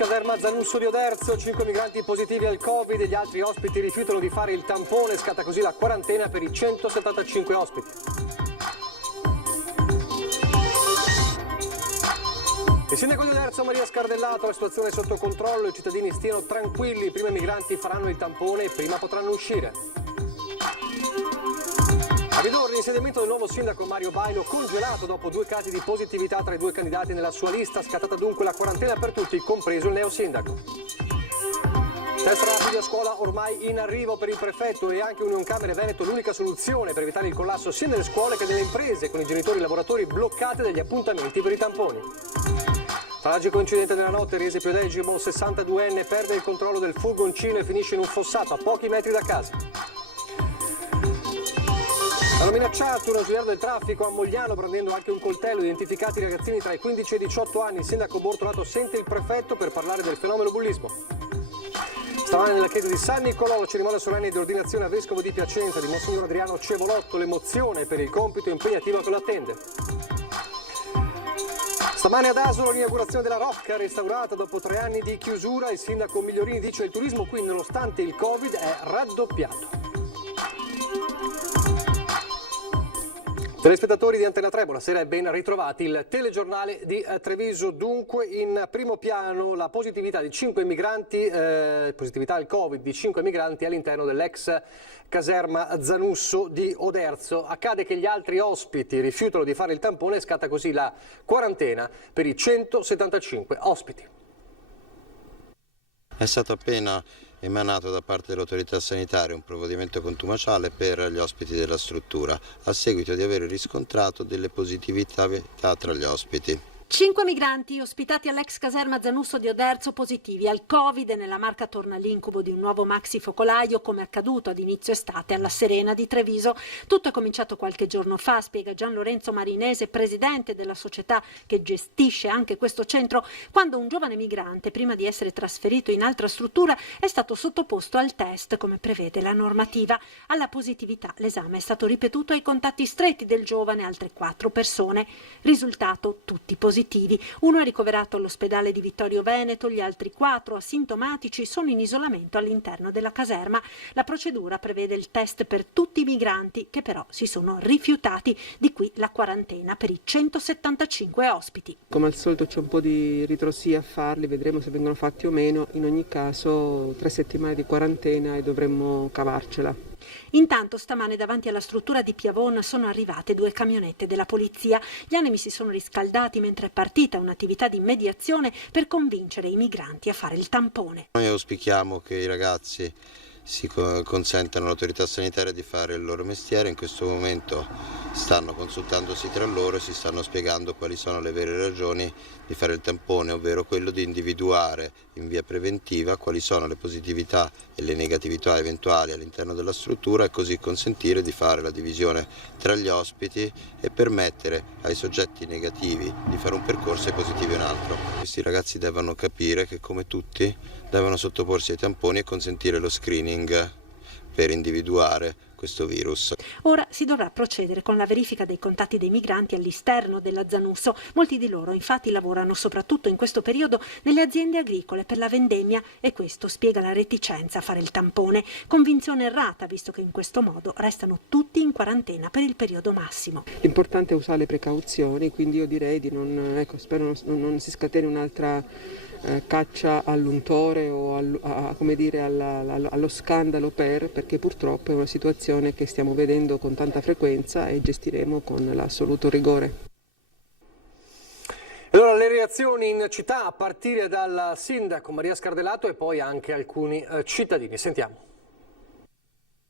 caserma Zanusso di Oderzo, 5 migranti positivi al Covid e gli altri ospiti rifiutano di fare il tampone, scatta così la quarantena per i 175 ospiti. Il sindaco di Oderzo Maria Scardellato, la situazione è sotto controllo, i cittadini stiano tranquilli, prima i migranti faranno il tampone e prima potranno uscire. A Vidor l'insediamento del nuovo sindaco Mario Bailo congelato dopo 2 casi di positività tra i 2 candidati nella sua lista, scattata dunque la quarantena per tutti, compreso il neosindaco. Test rapidi a scuola ormai in arrivo per il prefetto e anche Unioncamere Veneto l'unica soluzione per evitare il collasso sia nelle scuole che nelle imprese, con i genitori e i lavoratori bloccati dagli appuntamenti per i tamponi. Tragico incidente della notte, Riese Piodegimo, 62enne perde il controllo del furgoncino e finisce in un fossato a pochi metri da casa. Hanno minacciato un ausiliario del traffico a Mogliano prendendo anche un coltello, identificati i ragazzini tra i 15 e i 18 anni. Il sindaco Bortolato sente il prefetto per parlare del fenomeno bullismo. Stamane nella chiesa di San Nicolò, la cerimonia solenne di ordinazione a vescovo di Piacenza di Monsignor Adriano Cevolotto, l'emozione per il compito impegnativo che lo attende. Stamane ad Asolo l'inaugurazione della Rocca restaurata dopo 3 anni di chiusura. Il sindaco Migliorini dice il turismo qui nonostante il Covid è raddoppiato. Telespettatori di Antena 3, buonasera e ben ritrovati. Il telegiornale di Treviso, dunque in primo piano la positività di 5 migranti, positività al Covid di 5 migranti all'interno dell'ex caserma Zanusso di Oderzo. Accade che gli altri ospiti rifiutano di fare il tampone e scatta così la quarantena per i 175 ospiti. È stato appena emanato da parte dell'autorità sanitaria un provvedimento contumaciale per gli ospiti della struttura, a seguito di aver riscontrato delle positività tra gli ospiti. 5 migranti ospitati all'ex caserma Zanusso di Oderzo positivi al Covid e nella Marca torna l'incubo di un nuovo maxi focolaio come accaduto ad inizio estate alla Serena di Treviso. Tutto è cominciato qualche giorno fa, spiega Gian Lorenzo Marinese, presidente della società che gestisce anche questo centro, quando un giovane migrante, prima di essere trasferito in altra struttura, è stato sottoposto al test come prevede la normativa. Alla positività l'esame è stato ripetuto ai contatti stretti del giovane, altre 4 persone. Risultato tutti positivi. Uno è ricoverato all'ospedale di Vittorio Veneto, gli altri 4 asintomatici sono in isolamento all'interno della caserma. La procedura prevede il test per tutti i migranti che però si sono rifiutati, di qui la quarantena per i 175 ospiti. Come al solito c'è un po' di ritrosia a farli, vedremo se vengono fatti o meno. In ogni caso 3 settimane di quarantena e dovremmo cavarcela. Intanto stamane davanti alla struttura di Piavon sono arrivate 2 camionette della polizia. Gli animi si sono riscaldati mentre è partita un'attività di mediazione per convincere i migranti a fare il tampone. Noi auspichiamo che i ragazzi si consentano all'autorità sanitaria di fare il loro mestiere. In questo momento stanno consultandosi tra loro e si stanno spiegando quali sono le vere ragioni di fare il tampone, ovvero quello di individuare in via preventiva quali sono le positività e le negatività eventuali all'interno della struttura e così consentire di fare la divisione tra gli ospiti e permettere ai soggetti negativi di fare un percorso e ai positivi un altro. Questi ragazzi devono capire che come tutti devono sottoporsi ai tamponi e consentire lo screening per individuare questo virus. Ora si dovrà procedere con la verifica dei contatti dei migranti all'esterno della Zanusso. Molti di loro infatti lavorano soprattutto in questo periodo nelle aziende agricole per la vendemmia e questo spiega la reticenza a fare il tampone. Convinzione errata, visto che in questo modo restano tutti in quarantena per il periodo massimo. L'importante è usare le precauzioni, quindi io direi di spero non si scateni un'altra caccia all'untore o allo scandalo perché purtroppo è una situazione che stiamo vedendo con tanta frequenza e gestiremo con l'assoluto rigore. Allora le reazioni in città a partire dal sindaco Maria Scardellato e poi anche alcuni cittadini. Sentiamo.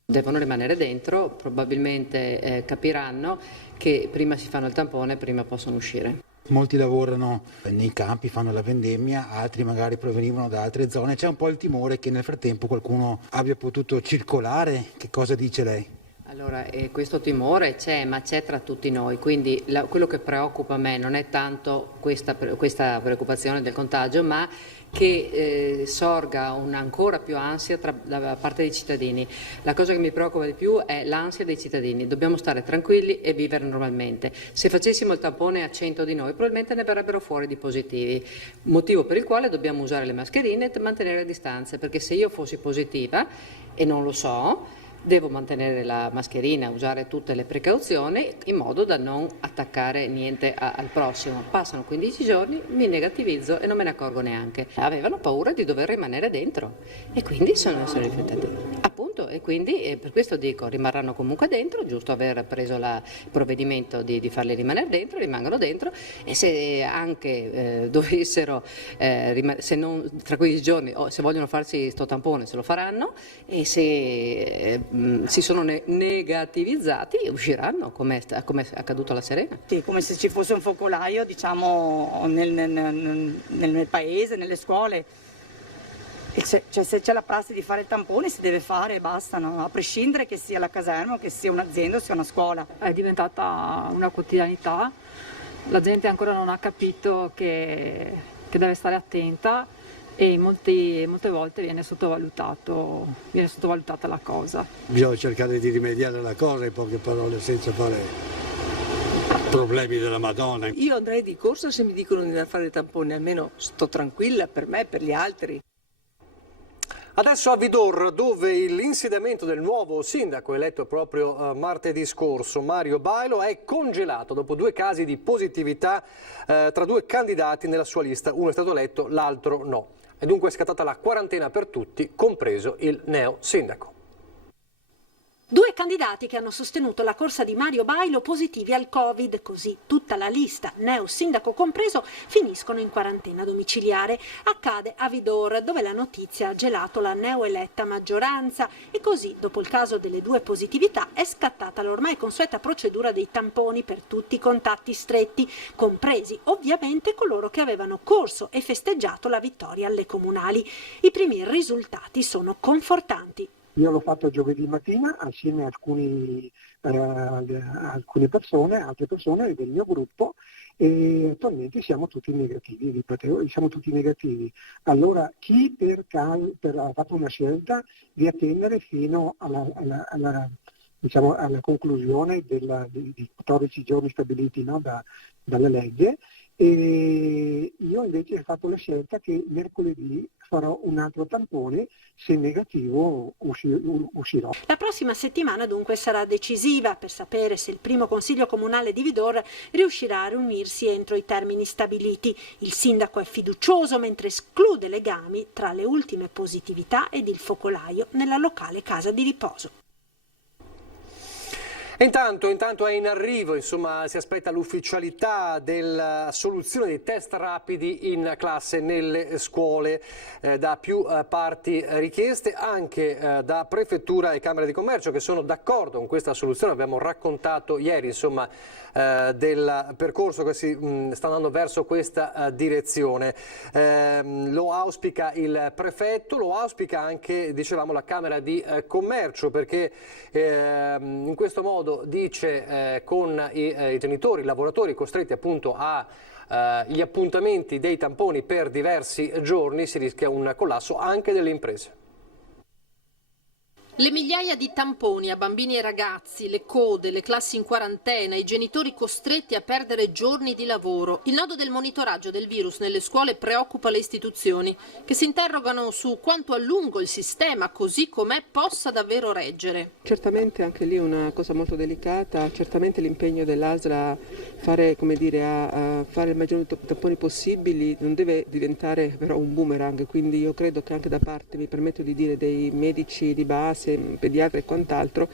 Devono rimanere dentro, probabilmente capiranno che prima si fanno il tampone, prima possono uscire. Molti lavorano nei campi, fanno la vendemmia, altri magari provenivano da altre zone. C'è un po' il timore che nel frattempo qualcuno abbia potuto circolare. Che cosa dice lei? Allora, questo timore c'è, ma c'è tra tutti noi, quindi quello che preoccupa me non è tanto questa preoccupazione del contagio, ma che sorga ancora più ansia da parte dei cittadini. La cosa che mi preoccupa di più è l'ansia dei cittadini. Dobbiamo stare tranquilli e vivere normalmente. Se facessimo il tampone a 100 di noi, probabilmente ne verrebbero fuori di positivi, motivo per il quale dobbiamo usare le mascherine e mantenere le distanze, perché se io fossi positiva e non lo so, devo mantenere la mascherina, usare tutte le precauzioni in modo da non attaccare niente al prossimo. Passano 15 giorni, mi negativizzo e non me ne accorgo neanche. Avevano paura di dover rimanere dentro e quindi sono rifiutati. Appunto, e quindi per questo dico, rimarranno comunque dentro, giusto aver preso il provvedimento di farli rimanere dentro, rimangono dentro, e se anche dovessero, se non tra 15 giorni, se vogliono farsi sto tampone se lo faranno, e se si sono negativizzati usciranno, come è accaduto alla Serena. Sì, come se ci fosse un focolaio, diciamo, nel paese, nelle scuole. E se c'è la prassi di fare il tampone si deve fare e basta, no? A prescindere che sia la caserma, che sia un'azienda o sia una scuola. È diventata una quotidianità, la gente ancora non ha capito che deve stare attenta, e molte volte viene sottovalutata la cosa. Bisogna cercare di rimediare alla cosa, in poche parole, senza fare problemi della Madonna. Io andrei di corsa se mi dicono di andare a fare il tampone, almeno sto tranquilla per me e per gli altri. Adesso a Vidor, dove l'insediamento del nuovo sindaco eletto proprio martedì scorso, Mario Bailo, è congelato dopo 2 casi di positività tra 2 candidati nella sua lista. Uno è stato eletto, l'altro no. È dunque scattata la quarantena per tutti, compreso il neo sindaco. 2 candidati che hanno sostenuto la corsa di Mario Bailo positivi al Covid, così tutta la lista, neo sindaco compreso, finiscono in quarantena domiciliare. Accade a Vidor, dove la notizia ha gelato la neoeletta maggioranza, e così, dopo il caso delle 2 positività, è scattata l'ormai consueta procedura dei tamponi per tutti i contatti stretti, compresi ovviamente coloro che avevano corso e festeggiato la vittoria alle comunali. I primi risultati sono confortanti. Io l'ho fatto giovedì mattina assieme a altre persone del mio gruppo, e attualmente siamo tutti negativi, Allora chi ha fatto una scelta di attendere fino alla conclusione di 14 giorni stabiliti, no, dalla legge, e io invece ho fatto la scelta che mercoledì farò un altro tampone, se negativo uscirò. La prossima settimana dunque sarà decisiva per sapere se il primo consiglio comunale di Vidor riuscirà a riunirsi entro i termini stabiliti. Il sindaco è fiducioso, mentre esclude legami tra le ultime positività ed il focolaio nella locale casa di riposo. Intanto è in arrivo, insomma, si aspetta l'ufficialità della soluzione dei test rapidi in classe nelle scuole da più parti richieste, anche da Prefettura e Camera di Commercio, che sono d'accordo con questa soluzione. Abbiamo raccontato ieri, insomma, del percorso che si sta andando verso questa direzione. Lo auspica il prefetto, lo auspica anche, dicevamo, la Camera di Commercio, perché in questo modo, dice, con i genitori, i lavoratori costretti appunto agli appuntamenti dei tamponi per diversi giorni, si rischia un collasso anche delle imprese. Le migliaia di tamponi a bambini e ragazzi, le code, le classi in quarantena, i genitori costretti a perdere giorni di lavoro. Il nodo del monitoraggio del virus nelle scuole preoccupa le istituzioni, che si interrogano su quanto a lungo il sistema, così com'è, possa davvero reggere. Certamente anche lì è una cosa molto delicata, certamente l'impegno dell'ASL a fare, a fare il maggior tamponi possibili non deve diventare però un boomerang, quindi io credo che anche da parte, mi permetto di dire, dei medici di base, pediatri e quant'altro,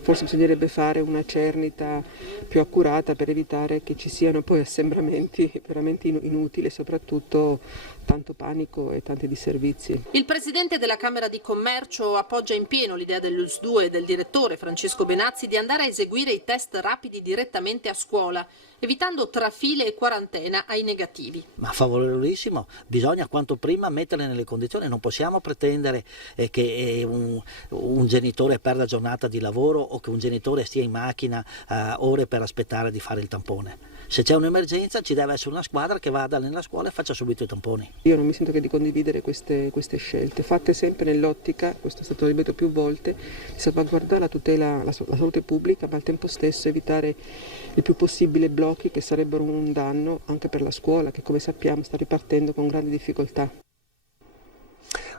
forse bisognerebbe fare una cernita più accurata per evitare che ci siano poi assembramenti veramente inutili, e soprattutto tanto panico e tanti disservizi. Il presidente della Camera di Commercio appoggia in pieno l'idea dell'ULSS2 e del direttore Francesco Benazzi di andare a eseguire i test rapidi direttamente a scuola, evitando trafile e quarantena ai negativi. Ma favorevolissimo, bisogna quanto prima metterle nelle condizioni, non possiamo pretendere che un genitore perda giornata di lavoro o che un genitore stia in macchina ore per aspettare di fare il tampone. Se c'è un'emergenza ci deve essere una squadra che vada nella scuola e faccia subito i tamponi. Io non mi sento che di condividere queste scelte, fatte sempre nell'ottica, questo è stato ripetuto più volte, di salvaguardare la tutela, la salute pubblica, ma al tempo stesso evitare il più possibile blocchi che sarebbero un danno anche per la scuola, che come sappiamo sta ripartendo con grandi difficoltà.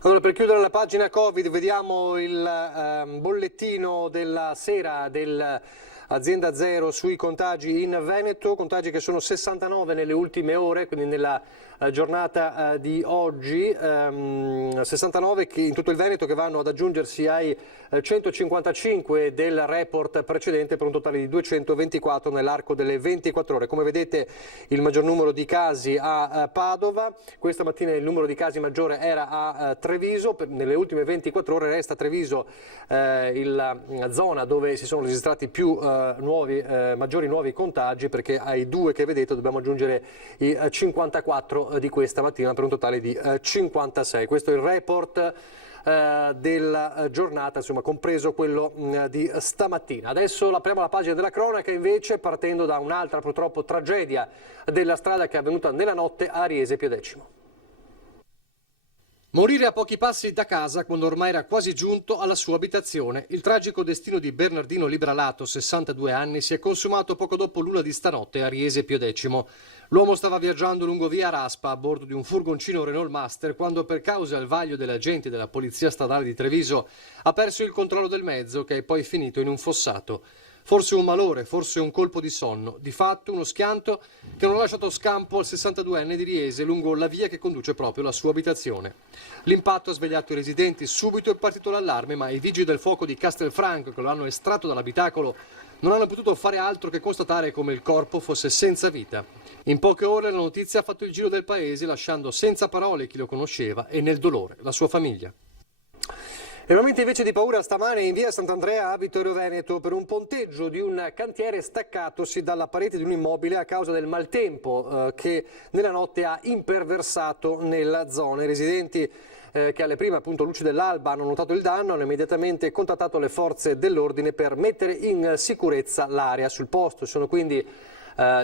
Allora, per chiudere la pagina Covid, vediamo il bollettino della sera dell'Azienda Zero sui contagi in Veneto, contagi che sono 69 nelle ultime ore, quindi nella giornata di oggi, 69 che in tutto il Veneto, che vanno ad aggiungersi ai 155 del report precedente, per un totale di 224 nell'arco delle 24 ore. Come vedete, il maggior numero di casi a Padova, questa mattina il numero di casi maggiore era a Treviso, nelle ultime 24 ore resta Treviso la zona dove si sono registrati più maggiori nuovi contagi, perché ai 2 che vedete dobbiamo aggiungere i 54 di questa mattina, per un totale di 56. Questo è il report della giornata, insomma, compreso quello di stamattina. Adesso apriamo la pagina della cronaca, invece, partendo da un'altra purtroppo tragedia della strada che è avvenuta nella notte a Riese Pio X. Morire a pochi passi da casa quando ormai era quasi giunto alla sua abitazione. Il tragico destino di Bernardino Libralato, 62 anni, si è consumato poco dopo l'una di stanotte a Riese Pio X. L'uomo stava viaggiando lungo via Raspa a bordo di un furgoncino Renault Master quando, per causa al vaglio degli agenti della Polizia Stradale di Treviso, ha perso il controllo del mezzo, che è poi finito in un fossato. Forse un malore, forse un colpo di sonno, di fatto uno schianto che non ha lasciato scampo al 62enne di Riese lungo la via che conduce proprio alla sua abitazione. L'impatto ha svegliato i residenti, subito è partito l'allarme, ma i vigili del fuoco di Castelfranco, che lo hanno estratto dall'abitacolo, non hanno potuto fare altro che constatare come il corpo fosse senza vita. In poche ore la notizia ha fatto il giro del paese, lasciando senza parole chi lo conosceva e nel dolore la sua famiglia. E momenti invece di paura stamane in via Sant'Andrea a Vittorio Veneto per un ponteggio di un cantiere staccatosi dalla parete di un immobile a causa del maltempo che nella notte ha imperversato nella zona. I residenti che alle prime appunto luci dell'alba hanno notato il danno hanno immediatamente contattato le forze dell'ordine per mettere in sicurezza l'area. Sul posto sono quindi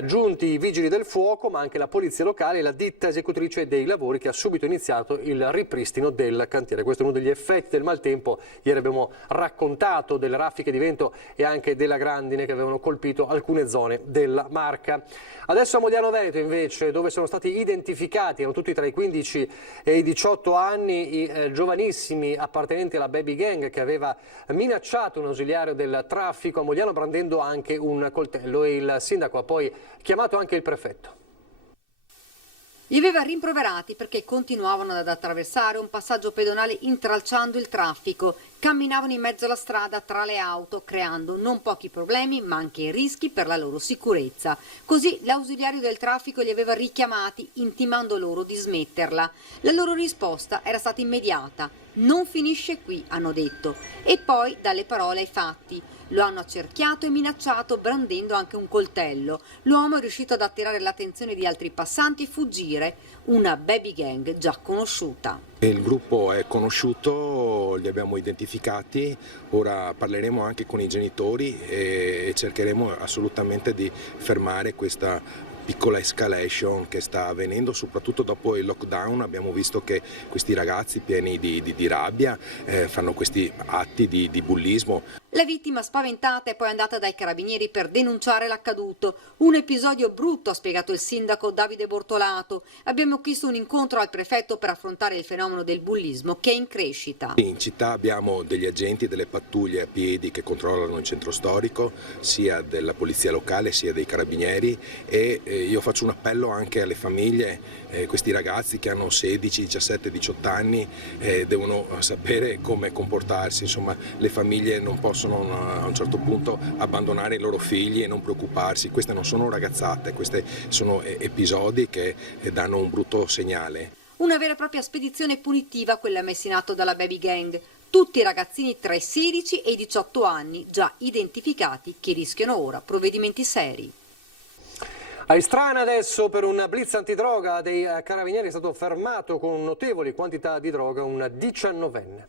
giunti i vigili del fuoco, ma anche la polizia locale e la ditta esecutrice dei lavori, che ha subito iniziato il ripristino del cantiere. Questo è uno degli effetti del maltempo. Ieri abbiamo raccontato delle raffiche di vento e anche della grandine che avevano colpito alcune zone della Marca. Adesso a Modiano Veneto invece, dove sono stati identificati, erano tutti tra i 15 e i 18 anni, i giovanissimi appartenenti alla baby gang che aveva minacciato un ausiliario del traffico a Modiano brandendo anche un coltello, e il sindaco ha poi chiamato anche il prefetto. Li aveva rimproverati perché continuavano ad attraversare un passaggio pedonale intralciando il traffico. Camminavano in mezzo alla strada tra le auto, creando non pochi problemi ma anche rischi per la loro sicurezza. Così l'ausiliario del traffico li aveva richiamati, intimando loro di smetterla. La loro risposta era stata immediata. Non finisce qui, hanno detto. E poi dalle parole ai fatti. Lo hanno accerchiato e minacciato brandendo anche un coltello. L'uomo è riuscito ad attirare l'attenzione di altri passanti e fuggire. Una baby gang già conosciuta. Il gruppo è conosciuto, li abbiamo identificati, ora parleremo anche con i genitori e cercheremo assolutamente di fermare questa piccola escalation che sta avvenendo, soprattutto dopo il lockdown. Abbiamo visto che questi ragazzi pieni di rabbia fanno questi atti di bullismo. La vittima, spaventata, è poi andata dai carabinieri per denunciare l'accaduto. Un episodio brutto, ha spiegato il sindaco Davide Bortolato. Abbiamo chiesto un incontro al prefetto per affrontare il fenomeno del bullismo, che è in crescita. In città abbiamo degli agenti, delle pattuglie a piedi che controllano il centro storico, sia della polizia locale sia dei carabinieri, e io faccio un appello anche alle famiglie. Questi ragazzi che hanno 16, 17, 18 anni devono sapere come comportarsi. Insomma, le famiglie non possono a un certo punto abbandonare i loro figli e non preoccuparsi. Queste non sono ragazzate, questi sono episodi che danno un brutto segnale. Una vera e propria spedizione punitiva quella messa in atto dalla Baby Gang. Tutti ragazzini tra i 16 e i 18 anni, già identificati, che rischiano ora provvedimenti seri. A Istrana adesso per un blitz antidroga dei carabinieri è stato fermato con notevoli quantità di droga un 19enne.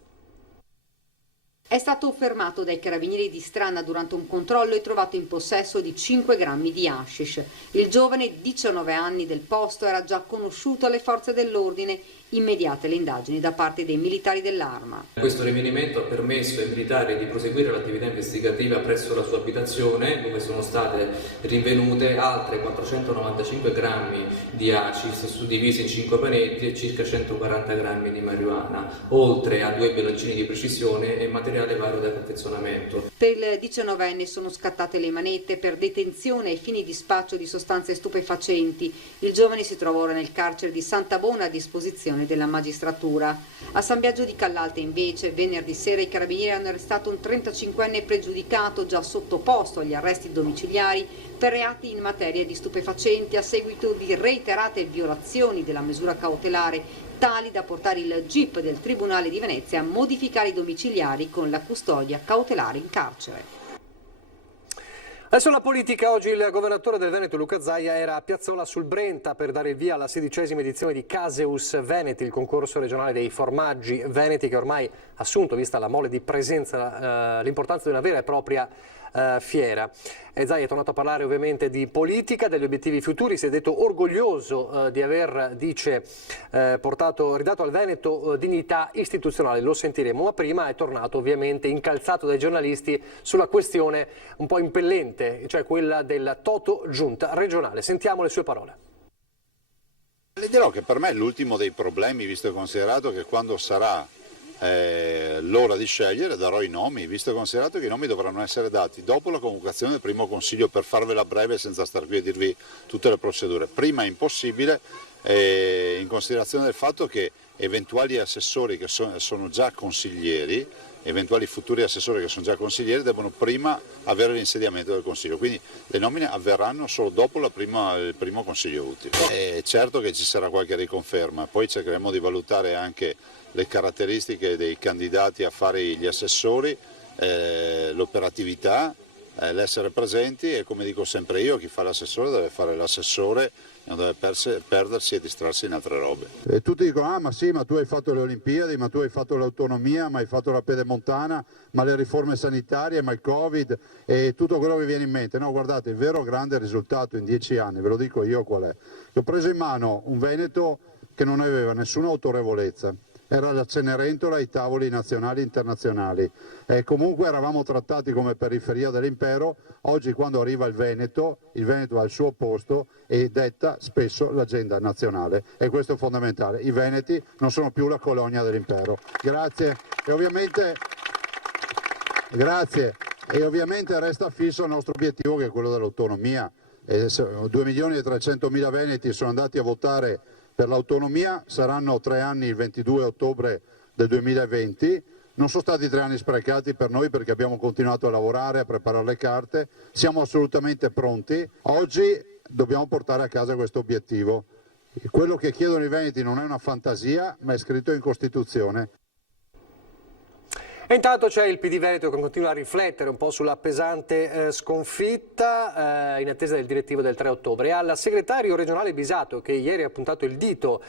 È stato fermato dai carabinieri di Istrana durante un controllo e trovato in possesso di 5 grammi di hashish. Il giovane, 19 anni, del posto era già conosciuto alle forze dell'ordine. Immediate le indagini da parte dei militari dell'Arma. Questo rinvenimento ha permesso ai militari di proseguire l'attività investigativa presso la sua abitazione, dove sono state rinvenute altre 495 grammi di hashish suddivisi in 5 panetti e circa 140 grammi di marijuana, oltre a 2 bilancini di precisione e materiale vario da confezionamento. Per il 19enne sono scattate le manette per detenzione ai fini di spaccio di sostanze stupefacenti. Il giovane si trova ora nel carcere di Santa Bona a disposizione della magistratura. A San Biagio di Callalta invece venerdì sera i carabinieri hanno arrestato un 35enne pregiudicato già sottoposto agli arresti domiciliari per reati in materia di stupefacenti a seguito di reiterate violazioni della misura cautelare tali da portare il GIP del Tribunale di Venezia a modificare i domiciliari con la custodia cautelare in carcere. Adesso la politica. Oggi il governatore del Veneto Luca Zaia era a Piazzola sul Brenta per dare il via alla 16ª edizione di Caseus Veneti, il concorso regionale dei formaggi veneti che ormai ha assunto, vista la mole di presenza, l'importanza di una vera e propria fiera. E Zaia è tornato a parlare ovviamente di politica, degli obiettivi futuri, si è detto orgoglioso di aver, dice, ridato al Veneto dignità istituzionale, lo sentiremo, ma prima è tornato ovviamente incalzato dai giornalisti sulla questione un po' impellente, cioè quella del Toto Giunta regionale. Sentiamo le sue parole. Le dirò che per me è l'ultimo dei problemi, visto e considerato che quando sarà l'ora di scegliere darò i nomi, visto e considerato che i nomi dovranno essere dati dopo la convocazione del primo consiglio, per farvela breve senza star qui a dirvi tutte le procedure. Prima è impossibile, in considerazione del fatto che eventuali assessori che sono già consiglieri, eventuali futuri assessori che sono già consiglieri devono prima avere l'insediamento del consiglio, quindi le nomine avverranno solo dopo il primo consiglio utile. È certo che ci sarà qualche riconferma, poi cercheremo di valutare anche le caratteristiche dei candidati a fare gli assessori, l'operatività, l'essere presenti, e come dico sempre io, chi fa l'assessore deve fare l'assessore, non deve perdersi e distrarsi in altre robe. E tutti dicono, ma sì, ma tu hai fatto le Olimpiadi, ma tu hai fatto l'autonomia, ma hai fatto la pedemontana, ma le riforme sanitarie, ma il Covid e tutto quello che viene in mente. No, guardate, il vero grande risultato in 10 anni, ve lo dico io qual è. Ho preso in mano un Veneto che non aveva nessuna autorevolezza. Era la Cenerentola ai tavoli nazionali e internazionali e comunque eravamo trattati come periferia dell'impero. Oggi quando arriva il Veneto ha il suo posto e detta spesso l'agenda nazionale, e questo è fondamentale. I veneti non sono più la colonia dell'impero. Grazie. E ovviamente resta fisso il nostro obiettivo, che è quello dell'autonomia. 2.300.000 veneti sono andati a votare per l'autonomia, saranno 3 anni il 22 ottobre del 2020, non sono stati 3 anni sprecati per noi perché abbiamo continuato a lavorare, a preparare le carte, siamo assolutamente pronti, oggi dobbiamo portare a casa questo obiettivo. Quello che chiedono i veneti non è una fantasia, ma è scritto in Costituzione. E intanto c'è il PD Veneto che continua a riflettere un po' sulla pesante sconfitta in attesa del direttivo del 3 ottobre. E al segretario regionale Bisato, che ieri ha puntato il dito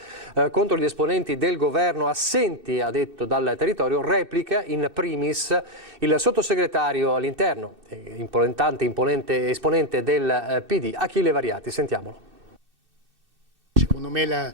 contro gli esponenti del governo assenti, ha detto, dal territorio, replica in primis il sottosegretario all'interno, imponente esponente del PD, Achille Variati. Sentiamolo. Secondo me la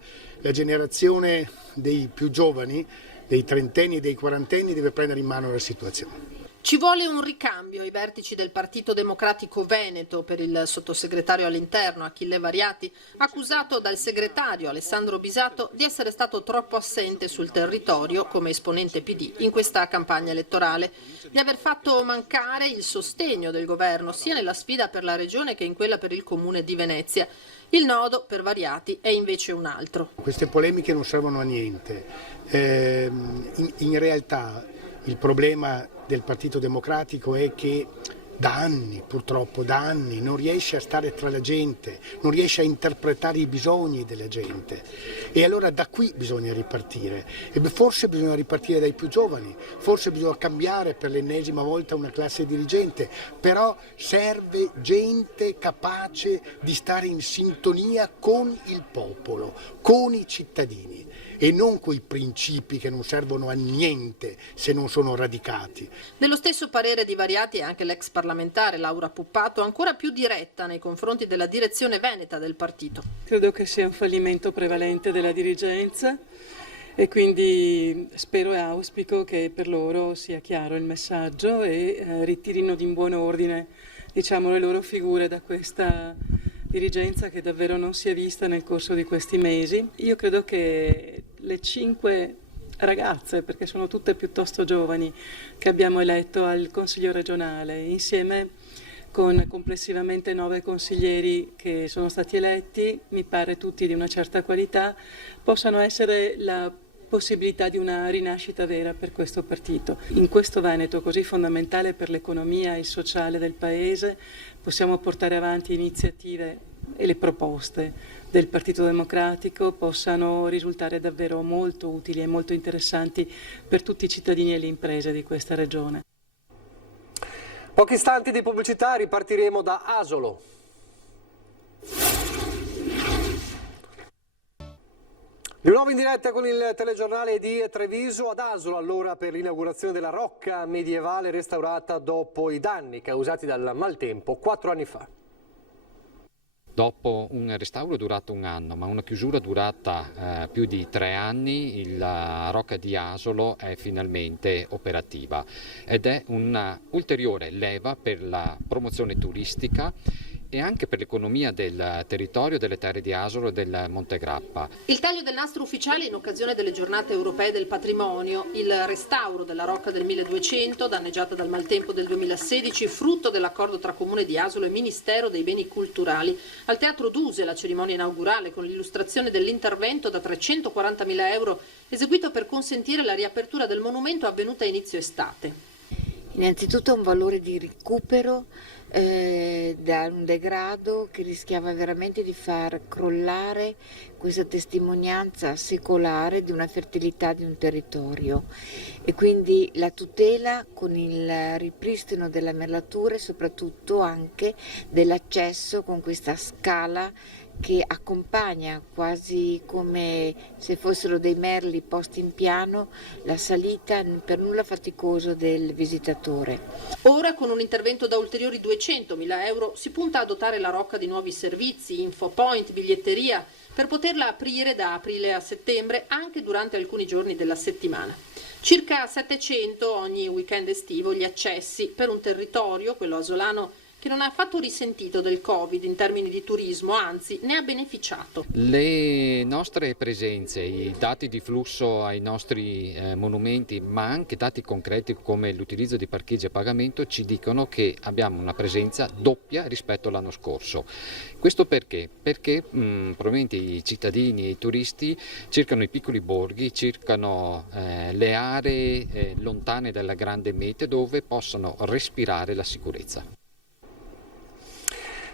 generazione dei più giovani, dei trentenni e dei quarantenni, deve prendere in mano la situazione. Ci vuole un ricambio ai vertici del Partito Democratico Veneto per il sottosegretario all'interno Achille Variati, accusato dal segretario Alessandro Bisato di essere stato troppo assente sul territorio come esponente PD in questa campagna elettorale, di aver fatto mancare il sostegno del governo sia nella sfida per la regione che in quella per il comune di Venezia. Il nodo per Variati è invece un altro. Queste polemiche non servono a niente. In realtà il problema del Partito Democratico è che da anni, purtroppo da anni, non riesce a stare tra la gente, non riesce a interpretare i bisogni della gente. E allora da qui bisogna ripartire. E forse bisogna ripartire dai più giovani, forse bisogna cambiare per l'ennesima volta una classe dirigente, però serve gente capace di stare in sintonia con il popolo, con i cittadini. E non quei principi che non servono a niente se non sono radicati. Dello stesso parere di variati è anche l'ex parlamentare Laura Puppato, ancora più diretta nei confronti della direzione veneta del partito. Credo che sia un fallimento prevalente della dirigenza e quindi spero e auspico che per loro sia chiaro il messaggio e ritirino in buon ordine, diciamo, le loro figure da questa dirigenza che davvero non si è vista nel corso di questi mesi. Io credo che le 5 ragazze, perché sono tutte piuttosto giovani, che abbiamo eletto al Consiglio regionale, insieme con complessivamente 9 consiglieri che sono stati eletti, mi pare tutti di una certa qualità, possano essere la possibilità di una rinascita vera per questo partito. In questo Veneto così fondamentale per l'economia e il sociale del Paese possiamo portare avanti iniziative e le proposte del Partito Democratico possano risultare davvero molto utili e molto interessanti per tutti i cittadini e le imprese di questa regione. Pochi istanti di pubblicità, ripartiremo da Asolo. Di nuovo in diretta con il telegiornale di Treviso. Ad Asolo allora per l'inaugurazione della rocca medievale restaurata dopo i danni causati dal maltempo 4 anni fa. Dopo un restauro durato un anno, ma una chiusura durata più di 3 anni, la rocca di Asolo è finalmente operativa ed è una ulteriore leva per la promozione turistica e anche per l'economia del territorio, delle terre di Asolo e del Monte Grappa. Il taglio del nastro ufficiale in occasione delle giornate europee del patrimonio, il restauro della rocca del 1200, danneggiata dal maltempo del 2016, frutto dell'accordo tra Comune di Asolo e Ministero dei Beni Culturali. Al Teatro Duse la cerimonia inaugurale con l'illustrazione dell'intervento da 340.000 euro eseguito per consentire la riapertura del monumento avvenuta a inizio estate. Innanzitutto un valore di recupero da un degrado che rischiava veramente di far crollare questa testimonianza secolare di una fertilità di un territorio e quindi la tutela con il ripristino della merlatura e soprattutto anche dell'accesso con questa scala che accompagna quasi come se fossero dei merli posti in piano la salita per nulla faticoso del visitatore. Ora con un intervento da ulteriori 200.000 euro si punta a dotare la rocca di nuovi servizi, infopoint, biglietteria per poterla aprire da aprile a settembre anche durante alcuni giorni della settimana. Circa 700 ogni weekend estivo gli accessi per un territorio, quello asolano, che non ha affatto risentito del Covid in termini di turismo, anzi ne ha beneficiato. Le nostre presenze, i dati di flusso ai nostri monumenti, ma anche dati concreti come l'utilizzo di parcheggi a pagamento ci dicono che abbiamo una presenza doppia rispetto all'anno scorso. Questo perché? Perché probabilmente i cittadini e i turisti cercano i piccoli borghi, cercano le aree lontane dalla grande mete dove possono respirare la sicurezza.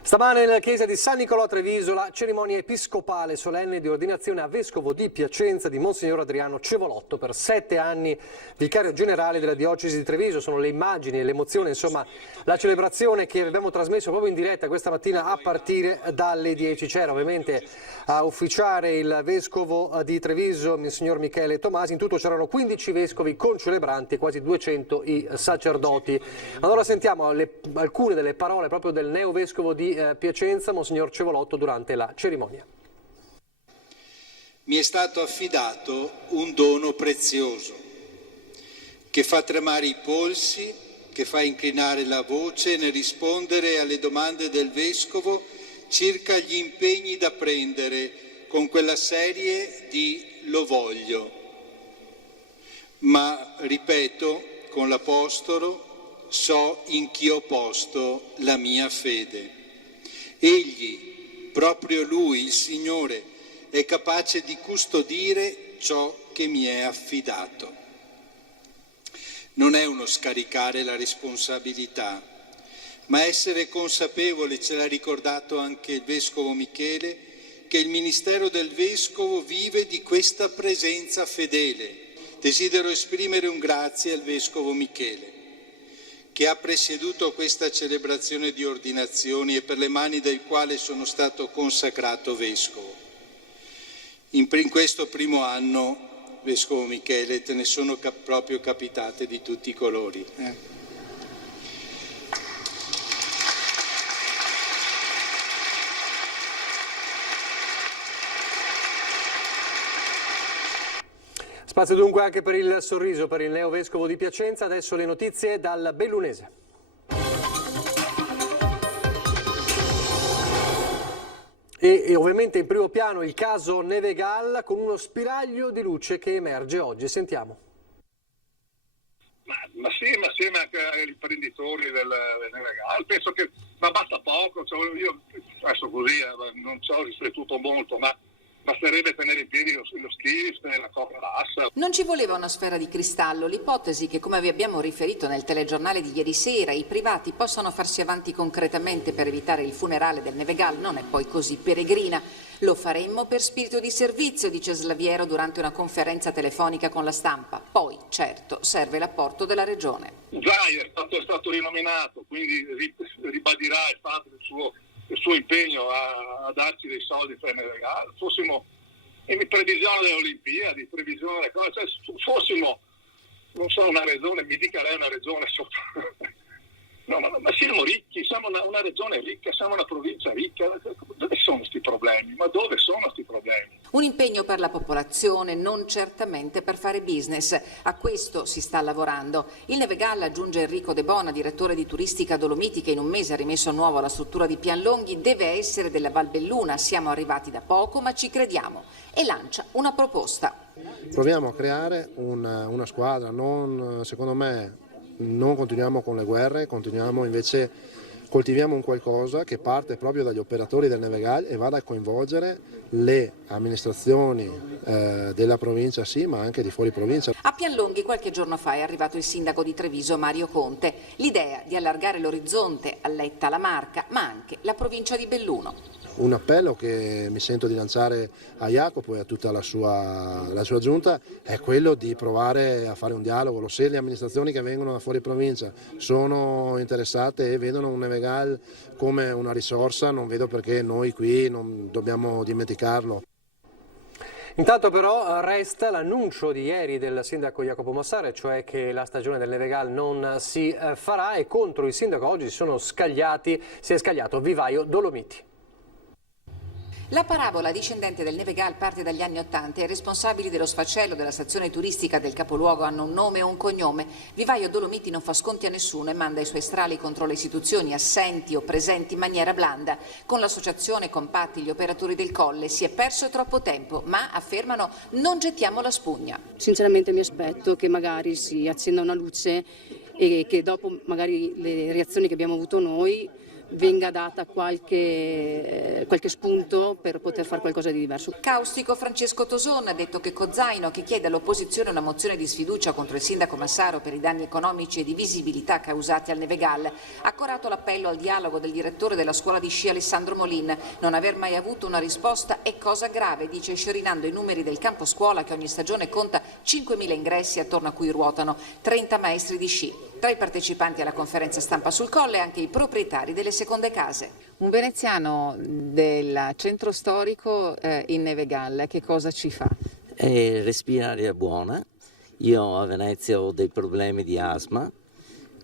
Stamane nella chiesa di San Nicolò a Treviso la cerimonia episcopale solenne di ordinazione a vescovo di Piacenza di Monsignor Adriano Cevolotto per 7 anni vicario generale della diocesi di Treviso. Sono le immagini e l'emozione, insomma la celebrazione che abbiamo trasmesso proprio in diretta questa mattina a partire dalle 10. C'era ovviamente a ufficiare il vescovo di Treviso, Monsignor Michele Tomasi. In tutto c'erano 15 vescovi concelebranti e quasi 200 i sacerdoti. Allora sentiamo alcune delle parole proprio del neovescovo di Piacenza, Monsignor Cevolotto, durante la cerimonia. Mi è stato affidato un dono prezioso che fa tremare i polsi, che fa inclinare la voce nel rispondere alle domande del vescovo circa gli impegni da prendere con quella serie di "lo voglio". Ma, ripeto, con l'Apostolo so in chi ho posto la mia fede. Egli, proprio Lui, il Signore, è capace di custodire ciò che mi è affidato. Non è uno scaricare la responsabilità, ma essere consapevoli, ce l'ha ricordato anche il Vescovo Michele, che il ministero del Vescovo vive di questa presenza fedele. Desidero esprimere un grazie al Vescovo Michele, che ha presieduto questa celebrazione di ordinazioni e per le mani del quale sono stato consacrato Vescovo. In questo primo anno, Vescovo Michele, te ne sono proprio capitate di tutti i colori. Spazio dunque anche per il sorriso per il neovescovo di Piacenza. Adesso le notizie dal Bellunese. E ovviamente in primo piano il caso Nevegal con uno spiraglio di luce che emerge oggi. Sentiamo. Ma sì, ma anche agli imprenditori del Nevegal. Penso che ma basta poco. Cioè, io adesso così non ci ho riflettuto molto, ma basterebbe tenere in piedi lo SCIF e la Coppa Lassa. Non ci voleva una sfera di cristallo. L'ipotesi che, come vi abbiamo riferito nel telegiornale di ieri sera, i privati possano farsi avanti concretamente per evitare il funerale del Nevegal non è poi così peregrina. Lo faremmo per spirito di servizio, dice Slaviero durante una conferenza telefonica con la stampa. Poi, certo, serve l'apporto della Regione. Zai è stato rinominato, quindi ribadirà il fatto del suo impegno a darci dei soldi per il Nevegal. Fossimo in previsione delle Olimpiadi, previsione delle cose, cioè fossimo, non so, una regione, mi dica lei una regione sotto. No, ma siamo ricchi, siamo una regione ricca, siamo una provincia ricca. Dove sono sti problemi? Ma dove sono sti problemi? Un impegno per la popolazione, non certamente per fare business. A questo si sta lavorando. Il Nevegal, aggiunge Enrico De Bona, direttore di Turistica Dolomiti, che in un mese ha rimesso a nuovo la struttura di Pianlonghi, deve essere della Val Belluna. Siamo arrivati da poco, ma ci crediamo. E lancia una proposta. Proviamo a creare una squadra, secondo me non continuiamo con le guerre, coltiviamo un qualcosa che parte proprio dagli operatori del Nevegal e vada a coinvolgere le amministrazioni della provincia, sì, ma anche di fuori provincia. A Pianlonghi qualche giorno fa è arrivato il sindaco di Treviso, Mario Conte. L'idea di allargare l'orizzonte a Letta, la Marca, ma anche la provincia di Belluno. Un appello che mi sento di lanciare a Jacopo e a tutta la sua giunta è quello di provare a fare un dialogo. Se le amministrazioni che vengono da fuori provincia sono interessate e vedono un Nevegal come una risorsa, non vedo perché noi qui non dobbiamo dimenticarlo. Intanto però resta l'annuncio di ieri del sindaco Jacopo Massara, cioè che la stagione del Nevegal non si farà, e contro il sindaco oggi si è scagliato Vivaio Dolomiti. La parabola discendente del Nevegal parte dagli anni '80 e i responsabili dello sfaccello della stazione turistica del capoluogo hanno un nome e un cognome. Vivaio Dolomiti non fa sconti a nessuno e manda i suoi strali contro le istituzioni assenti o presenti in maniera blanda. Con l'associazione compatti gli operatori del Colle si è perso troppo tempo, ma affermano non gettiamo la spugna. Sinceramente mi aspetto che magari si accenda una luce e che dopo magari le reazioni che abbiamo avuto noi venga data qualche spunto per poter fare qualcosa di diverso. Caustico Francesco Toson ha detto che Cozzaino, che chiede all'opposizione una mozione di sfiducia contro il sindaco Massaro per i danni economici e di visibilità causati al Nevegal, ha corato l'appello al dialogo del direttore della scuola di sci Alessandro Molin. Non aver mai avuto una risposta è cosa grave, dice, sciorinando i numeri del campo scuola che ogni stagione conta 5.000 ingressi attorno a cui ruotano 30 maestri di sci. Tra i partecipanti alla conferenza stampa sul Colle anche i proprietari delle seconde case. Un veneziano del centro storico in Nevegal, che cosa ci fa? Respira aria buona. Io a Venezia ho dei problemi di asma,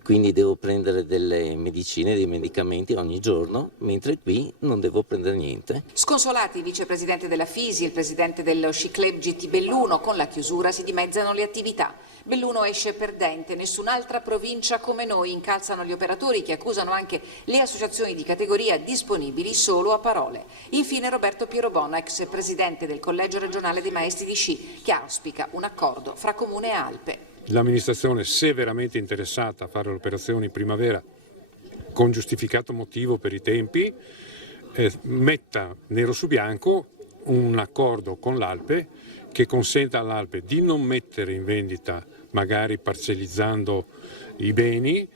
quindi devo prendere delle medicine, dei medicamenti ogni giorno, mentre qui non devo prendere niente. Sconsolati il vicepresidente della Fisi e il presidente dello Sci Club GT Belluno, con la chiusura si dimezzano le attività. Belluno esce perdente, nessun'altra provincia come noi, incalzano gli operatori che accusano anche le associazioni di categoria disponibili solo a parole. Infine Roberto Pierobona, ex presidente del Collegio regionale dei maestri di sci, che auspica un accordo fra Comune e Alpe. L'amministrazione, se veramente interessata a fare le operazioni in primavera con giustificato motivo per i tempi, metta nero su bianco un accordo con l'Alpe che consenta all'Alpe di non mettere in vendita, magari parcellizzando i beni.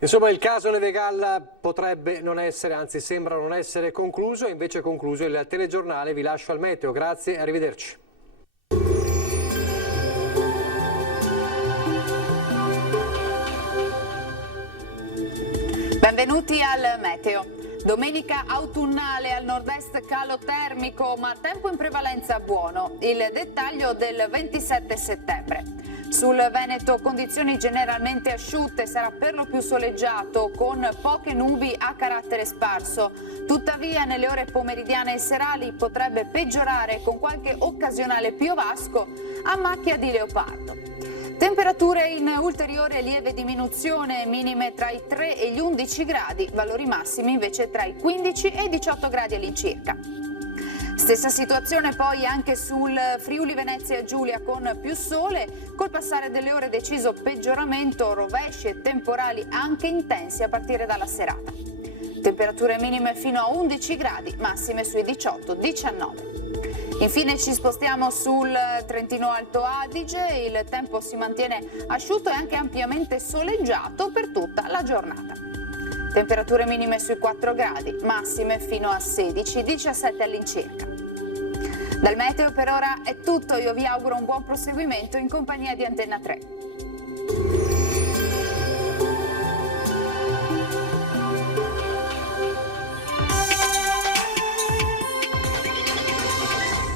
Insomma, il caso Nevegal potrebbe non essere, anzi sembra non essere concluso, e invece è concluso il telegiornale. Vi lascio al meteo, grazie e arrivederci. Benvenuti al meteo. Domenica autunnale, al nord-est calo termico, ma tempo in prevalenza buono. Il dettaglio del 27 settembre. Sul Veneto condizioni generalmente asciutte, sarà per lo più soleggiato con poche nubi a carattere sparso. Tuttavia nelle ore pomeridiane e serali potrebbe peggiorare con qualche occasionale piovasco a macchia di leopardo. Temperature in ulteriore lieve diminuzione, minime tra i 3 e gli 11 gradi, valori massimi invece tra i 15 e i 18 gradi all'incirca. Stessa situazione poi anche sul Friuli Venezia Giulia, con più sole, col passare delle ore deciso peggioramento, rovesci e temporali anche intensi a partire dalla serata. Temperature minime fino a 11 gradi, massime sui 18-19. Infine ci spostiamo sul Trentino Alto Adige, il tempo si mantiene asciutto e anche ampiamente soleggiato per tutta la giornata. Temperature minime sui 4 gradi, massime fino a 16-17 all'incirca. Dal meteo per ora è tutto, io vi auguro un buon proseguimento in compagnia di Antenna 3.